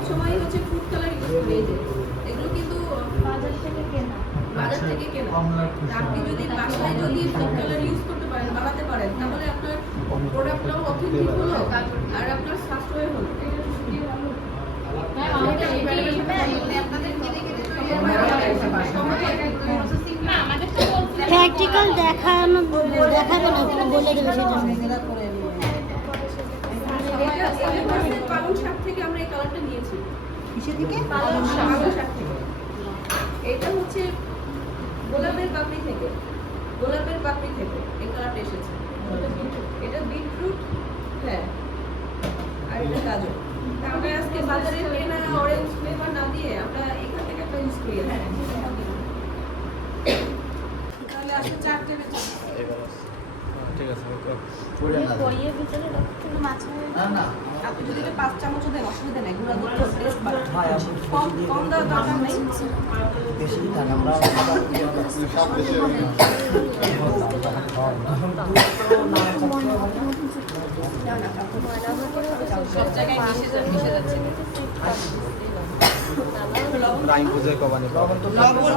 সবসময় হচ্ছে food colour use করি। এই যে এগুলো কিন্তু বাজার থেকে কেনা। আপনি যদি বাসায় যদি ফুড কালার ইউজ করতে পারেন, বানাতে পারেন, তাহলে আপনার প্রোডাক্টটাও অথেন্টিক হলো আর আপনার সাশ্রয় হলো। প্র্যাকটিক্যাল দেখাবে না, বলে দেবে সেটা। পালং শাক থেকে আমরা এই কালারটা নিয়েছি। কিসে থেকে? পালং শাক থেকে। এটা হচ্ছে গোলাপের পাপড়ি থেকে এই কালারটা এসেছে। এটা বিটরুট, হ্যাঁ, আর এটা গাজর। আমরা আজকে বাজারে কেনা অরেঞ্জ ফ্লেভার না দিয়ে আমরা এখান থেকে একটা ইউজ করি। হ্যাঁ, তাহলে আজকে 4 টেবিল চামচ। ঠিক আছে। বইয়ের ভিতরে কিন্তু মাছ না আপনি যদি 5 চামচও দেন অসুবিধা নেই। গুঁড়া দুধ তো টেস্ট বাড়ে। কম দেওয়ার দরকার নেই। বেশি থাক আমরা সব জায়গায় মিশে যাচ্ছে। রাইন বুঝে কবানি লবণ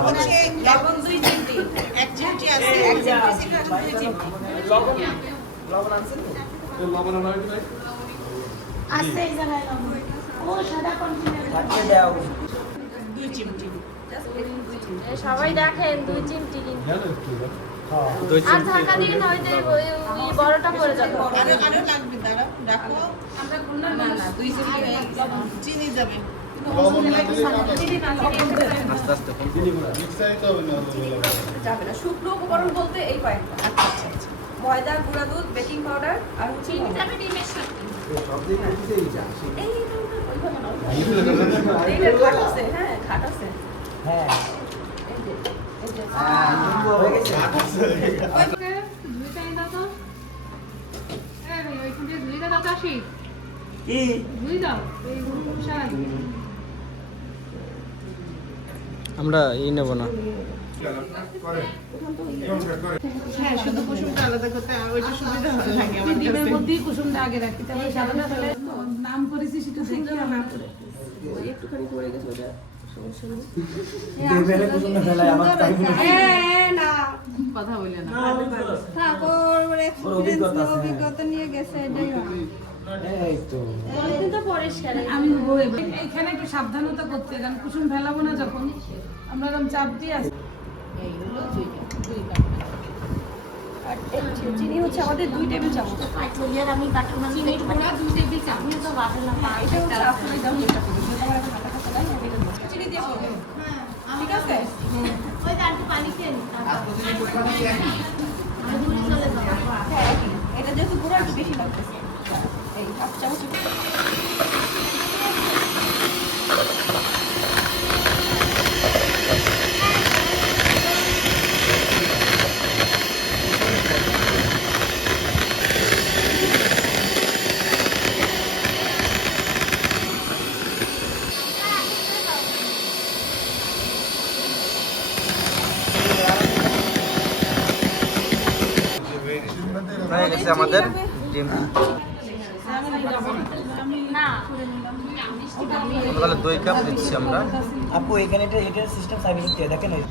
হচ্ছে লবণ 2 চিমটি, 1 চিমটি আছে, 1 চিমটি ছিল 2 চিমটি। লবণ আনছেন তো? লবণ আনা হয়নি ভাই? আছে এই জায়গায় লবণ। ও সাদা কন্টেনার থাকতে দাও 2 চিমটি। জাস্ট 2 চিমটি। সবাই দেখেন 2 চিমটি কিন্তু। হ্যাঁ দুই আর চিমটি ঢাকা দিয়ে নয়তো ওই বড়টা পড়ে যাবে। আরো লাগবে দাঁড়াও রাখো। আমরা গুণনা না 2 চিমটি চিনি যাবে। আস্তে আস্তে যাবে না। শুকনো উপকরণ বলতে এই কয়েকটা। আচ্ছা আচ্ছা। ময়দা, গুঁড়া দুধ, বেকিং পাউডার আর হচ্ছে চিনি যাবে ডিমের সাথে। এইটার খাট আছে, হ্যাঁ, খাট আছে। হ্যাঁ এই যে, এই যে। হয়ে গেছে। আমরা নেব না। হ্যাঁ শুধু কুসুমটা আলাদা করতে ওইটা সুবিধা লাগে আমার ডিমের কাছে। মধ্যেই কুসুমটা আগে রাখি, তারপরে সাদাটা ফেলে নাম করেছি সেটা দেখি আমরা করে। ওই একটুখানি পড়ে গেছে ওটা, সমস্যা নেই। দেবেলে কুসুমটা ফেলাই আমার তাই মনে হয়। না, কথা বললে না। অভিজ্ঞতা নিয়ে গেছে এটাই হবে। এই তো কিন্তু পরিষ্কার। আমি এখানে একটু সাবধানতা করতে, কারণ কুসুম ফেলাবো না যখন আমরা এরকম চাপ দিয়ে আসি। এইগুলো 2 কাপ। আর চিনি হচ্ছে আমাদের 2 টেবিল চামচ। চলিয়ার আমি কাটুন চিনি গুঁড়া 2 টেবিল চামচ তো বাটলাম না। এটা হচ্ছে আপনার দাম এটা থেকে সেটা আমার হাতে হাতে লাগে না, এটা দিই। চিনি দিয়ে করবে। ঠিক আছে? ওই কাটতে পানি খেয়ে নি। আমি ঘুরে চলে যাবো। হ্যাঁ, এটা যেহেতু গুঁড়া একটু বেশি লাগতেছে। এই হাফ চামচ। হয়ে গেছে আমাদের ডিম। না তাহলে 2 কাপ দিচ্ছি আমরা। আপু এখানে এটার সিস্টেম সার্ভিস দিয়ে দেখেন ওই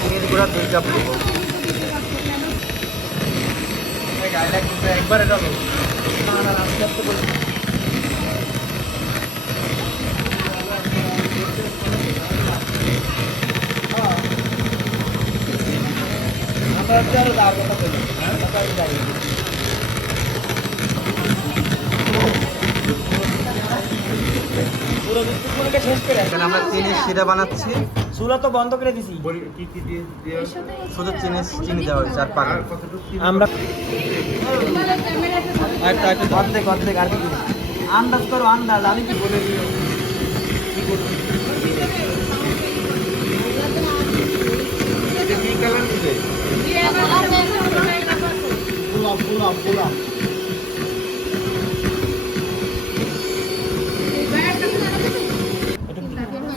চিনির গুঁড়া 2 কাপ দেবো। একবারে যাবো। আমরা আরো যাওয়ার কথা বলি। আমরা যাই। পুরো দুপুরটা শেষ করে এখানে আমরা চিনির শিরা বানাচ্ছি। চুলা তো বন্ধ করে দিছি। শুধু চিনি দেওয়া হয়েছে আর পানি। আমরা একটা অর্ধেক আর কি আন্দাজ করো, আন্দাজ আমি কি বলে দিও কি করব।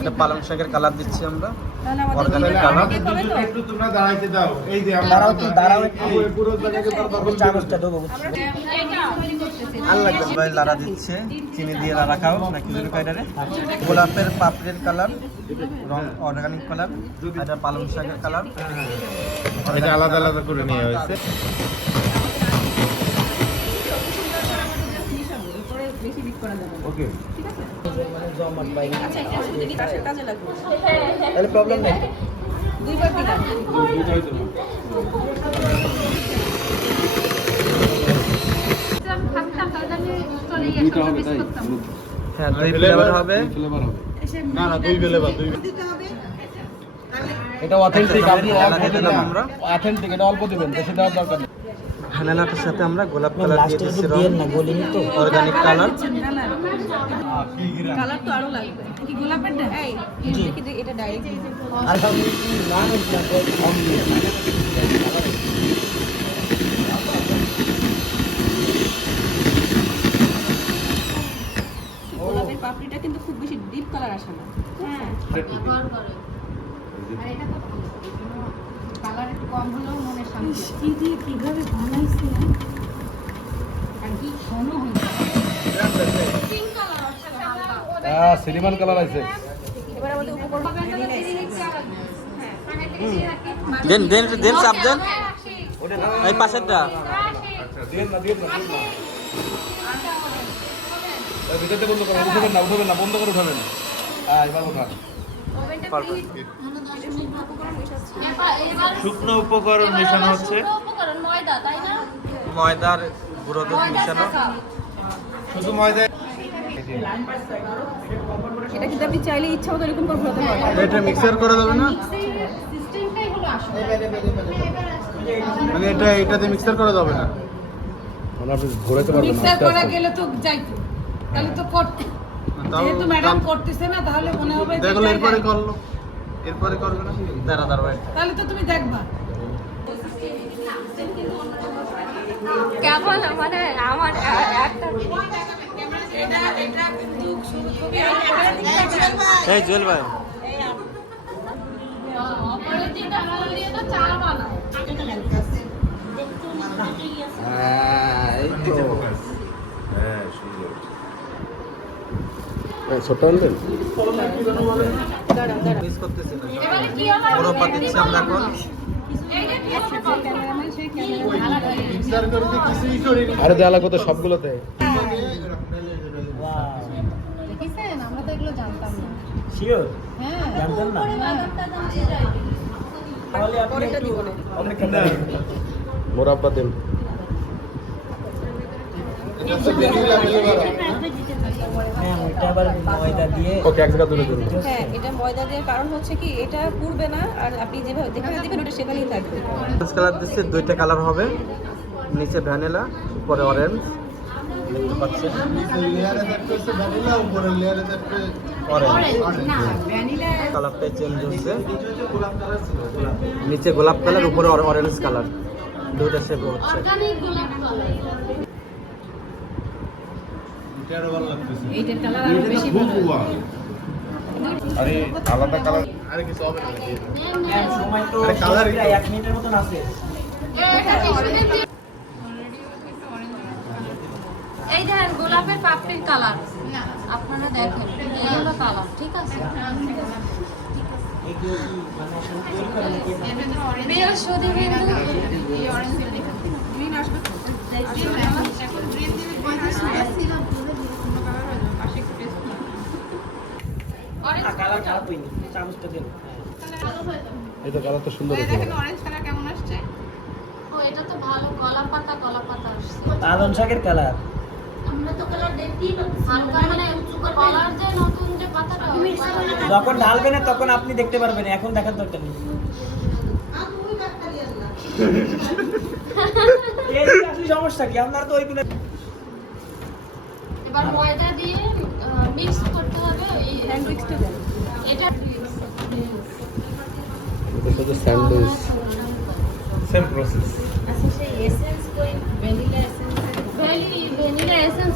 এটা পালং শাকের কালার দিচ্ছি আমরা, তাহলে আমাদের অর্গানিক দুজনের কালার। আগে হবে তো? একটু তোমরা দাঁড়াইতে দাও। এই যে আমরা দাঁড়াও তো, দাঁড়াও একটু। পুরো জায়গাকে বরবার চামচটা দেবো। আল্লাহ ভাই লাড়া দিচ্ছে, চিনি দিয়ে লাড়া খাও নাকি যদি কয়টারে গোলাপের পাপড়ির কালার, রং অর্গানিক কালার, এটা পালং শাকের কালার। এটা আলাদা আলাদা করে নেওয়া হয়েছে। এরপরে বেশি বিট করা যাবে না। ওকে। ঠিক আছে? জমাট বাইরে আচ্ছা, একটু ওষুধ দিই, কাশের কাজে লাগবে। তাহলে প্রবলেম নেই। দুইবার দিলাম। হ্যাঁ, দুই ফ্লেভার হবে। না না, দুই বেলে বা দুই এটা অথেন্টিক, আপনি এলাকা দিলাম আমরা। অথেন্টিক, এটা অল্প দিবেন, বেশি দেওয়ার দরকার নেই। ভ্যানিলাটার সাথে আমরা গোলাপ কালার দিয়ে দিচ্ছি, রং অর্গানিক কালার। কালার তো আরো লাগবে। কি গোলাপের না? এই দেখি যে এটা ডাইরেক্ট গোলাপের পাপড়িটা কিন্তু খুব বেশি ডিপ কালার আসে না। কালার একটু কম হলেও মনে শান্তি। কি দিয়ে কিভাবে বানাইছে আর কি ঘন হয়েছে। হ্যাঁ, সিনেমান কালার আছে। এবার আমাদের উপকরণ দেন দেন দেন চাপ দেন, এই পাশেরটা। দিন না, দিন না, দিন না। এই ভিতরটা বন্ধ করো, উঠবেন না, বন্ধ করে উঠাবেন। হ্যাঁ, এবার উঠান। শুকনো উপকরণ মেশানো হচ্ছে। ময়দা, তাই না? ময়দার গুঁড়ো দুধ মিশানো। শুধু ময়দা। এটা কিন্তু আপনি চাইলে ইচ্ছা মতো এরকম করে ফেলতে পারবেন। এটা মিক্সার করে দেবে না? সিস্টেমটাই হলো আসল। মানে এটাতে মিক্সার করা যাবে না। মানে আপনি ঘোরাতে পারবেন না, মিক্সার আস্তে করা আস্তে। গেলে তো যাইতো, তাহলে তো করতে। তাও যেহেতু ম্যাডাম করতেছে না, তাহলে মনে হবে যে দেখলো এরপরে যাই। করলো, এরপরে করবে না। দাঁড়া দাঁড়া ভাই। তাহলে তো তুমি দেখবা। কেমন মানে আমার একটা এই জুয়েল ভাই, অপরাজিতা আমল দিয়ে তো চা বানায়। হ্যাঁ, সুন্দর। ছোট্ট আনবেন? মিস করতেছি না। এবারে কি হবে? পুরো পাতিচ্ছি আমরা এখন। মিক্সার করে দিয়ে কিছুই করিনি। আরে দেওয়া লাগবে তো সবগুলোতে। দেখেছেন? আমরা তো এগুলো জানতাম না। শিওর হ্যাঁ। জানতেন না? তাহলে আপনি একটু অপেক্ষা করেন। মোরাব্বা দেন। এটা তো ভ্যানিলা ফ্লেভার। হ্যাঁ, ওইটা আবার ময়দা দিয়ে। ওকে, এক জায়গা তুলে দিন। হ্যাঁ, এটা ময়দা দেওয়ার কারণ হচ্ছে কি এটা পুড়বে না, আর আপনি যেভাবে যেখানে দিবেন ওটা সেখানেই থাকবে। অরেঞ্জ কালার দিচ্ছে, দুইটা কালার হবে, নিচে ভ্যানিলা, উপরে অরেঞ্জ। দেখতে পাচ্ছেন নিচের লেয়ারে থাকবে ভ্যানিলা, উপরের লেয়ারে থাকবে অরেঞ্জ। কালারটা চেঞ্জ হচ্ছে, নিচে গোলাপ কালার, উপরে অরেঞ্জ কালার, দুইটা শেপ হচ্ছে। অর্গানিক গোলাপ কালার। এটা আরো ভালো লাগতেছে। এইটার কালার আরো বেশি ভালো। আরে আলাদা কালার, আরে কিছু হবে না। সময় তো আরে কালার প্রায় 1 মিনিটের মতন আছে। এই দেখেন গোলাপের পাপড়ির কালার, আপনারা দেখেন এই হলো কালার, ঠিক আছে? বৃহস্পতিবার গ্রিন আসবে তো? কালার খারাপ হয়নি, চামচটা দেন। এই তো কালারটা সুন্দর হয়েছে। ও এটা তো ভালো, কলা পাতা আসছে। পালং শাকের কালার। আমরা তো কালার দেখতেই পাচ্ছি হালকা, মানে কলার যে নতুন যে পাতাটা যখন ঢালবে না তখন আপনি দেখতে পারবেন, এখন দেখার দরকার নেই। সমস্যা কি আপনার তো ওইগুলো। এবার ময়দা দিয়ে মিক্স করতে হবে। এই হ্যান্ড উইক্সটা দেন। এটা এটার সাথে স্যান্ডউইচ। Same process. আচ্ছা সেই এসেন্স কই ভ্যানিলা এসেন্স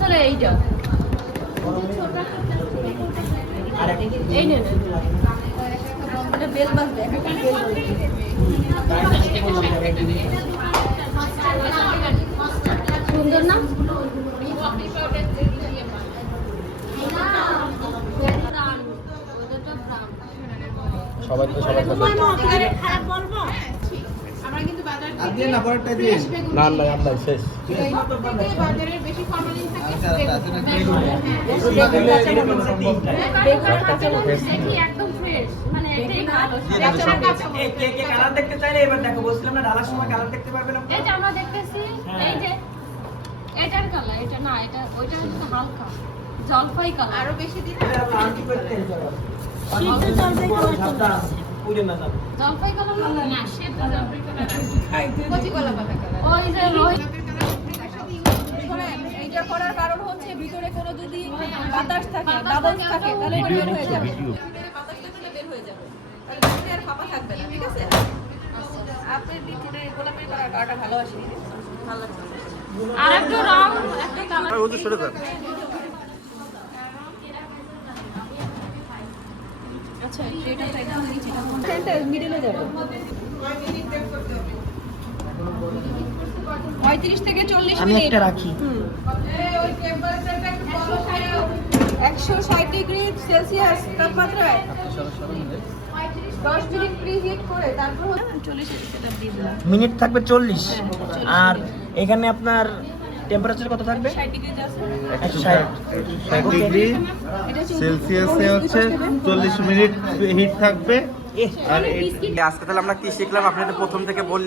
হলে এইটা এই নেন এটা বেল বাজবে, একটা বেল বাজবে। সুন্দর না? সবাই তো সবাই খারাপ বলবো আমরা কিন্তু বাজার থেকে না পরেরটা দিন না না আমরা শেষ বাজারের বেশি ফরমালিন থাকে বেগুন কাঁচা মরিচ। দেখি একদম ফ্রেশ মানে এটাই ভালো। কে কে কালার দেখতে চাইলে এবার দেখো, বলছিলাম না ঢালার সময় কালার দেখতে পারবে না। এই যে আমরা দেখতেছি এই যে এটার কালার, এটা না, এটা ওইটা হচ্ছে হালকা জলপাই কালার। আরো বেশি দিন জলপাই কালার না, সেটা জলপাই কালার। কচি কলা পাতা কালার ওই যে রোহিত শোনেন, এইটা করার কারণ হচ্ছে ভিতরে কোনো যদি বাতাস থাকে, বাবলস থাকে, তাহলে এটা বের হয়ে যাবে। ভিতরে বাতাস থাকলে বের হয়ে যাবে, তাহলে ভিতরে আর ফাঁপা থাকবে না, ঠিক আছে? আপনি বিটরুটের গোলাপের কালারটা ভালো আসে, ভালো লাগছে। আর একটু রং, একটা কালার। ও তো শুরু কর। আচ্ছা, এটা একদম নিচে এটা মিডলে যাবে। 35 থেকে 40 মিনিট। আমি একটা রাখি। 160 ডিগ্রি সেলসিয়াস তাপমাত্রায় 10 মিনিট প্রিহিট করে তারপর 40 এটা দিয়ে দিলাম। মিনিট থাকবে 40 আর এখানে আপনার টেম্পারেচার কত থাকবে? 60 ডিগ্রি আছে। 60 ডিগ্রি এটা সেলসিয়াসে হচ্ছে 40 মিনিট হিট থাকবে। আর আজকে তাহলে আমরা কি শিখলাম, আপনি তো প্রথম থেকে বললেন।